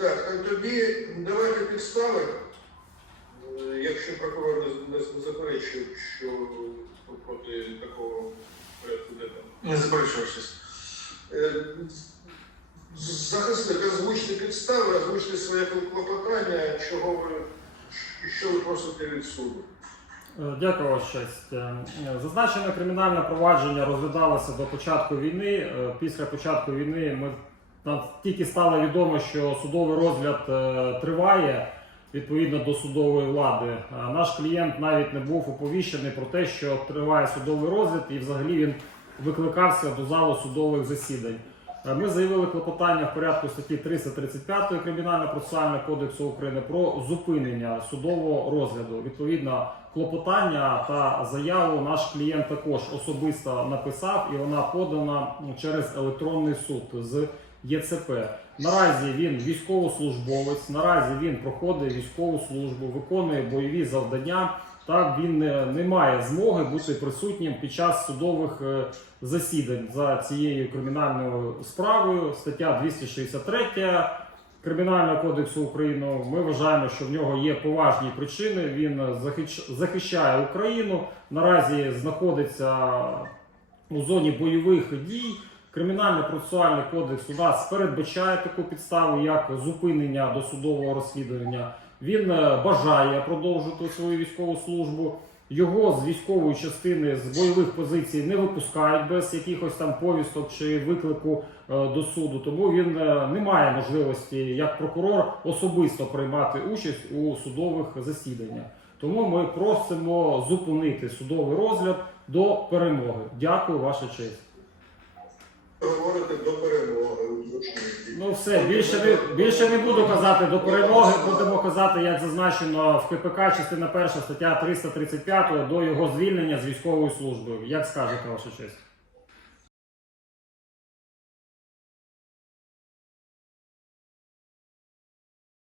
Так, а тоді давайте підстави, Е, якщо прокурор не, не, заперечує, що проти такого порядку денного. Не заперечую щось. Е, Захисник, озвучте підстави, озвучте своє клопотання, чого ви, що ви просите від суду. Е, Дякую, Ваша честь. Е, Зазначене кримінальне провадження розглядалося до початку війни. Після початку війни ми нам тільки стало відомо, що судовий розгляд е, триває відповідно до судової влади. Е, Наш клієнт навіть не був оповіщений про те, що триває судовий розгляд, і взагалі він викликався до залу судових засідань. Е, Ми заявили клопотання в порядку статті 335 Кримінально-процесуального кодексу України про зупинення судового розгляду. Відповідно, клопотання та заяву наш клієнт також особисто написав, і вона подана через електронний суд з ЄЦП. Наразі він військовослужбовець, наразі він проходить військову службу, виконує бойові завдання. Так він не, не має змоги бути присутнім під час судових е, засідань за цією кримінальною справою. Стаття 263 Кримінального кодексу України. Ми вважаємо, що в нього є поважні причини. Він захищ- захищає Україну. Наразі знаходиться у зоні бойових дій. Кримінально-процесуальний кодекс у нас передбачає таку підставу, як зупинення досудового розслідування. Він е, бажає продовжити свою військову службу. Його з військової частини з бойових позицій не випускають без якихось там повісток чи виклику е, до суду. Тому він е, не має можливості як прокурор особисто приймати участь у судових засіданнях. Тому ми просимо зупинити судовий розгляд до перемоги. Дякую, ваша честь. Говорите до перемоги. Ну все, більше не більше не буду казати до перемоги. Будемо казати, як зазначено в КПК, частина перша стаття 335 до його звільнення з військової служби. Як скажете, ваша честь?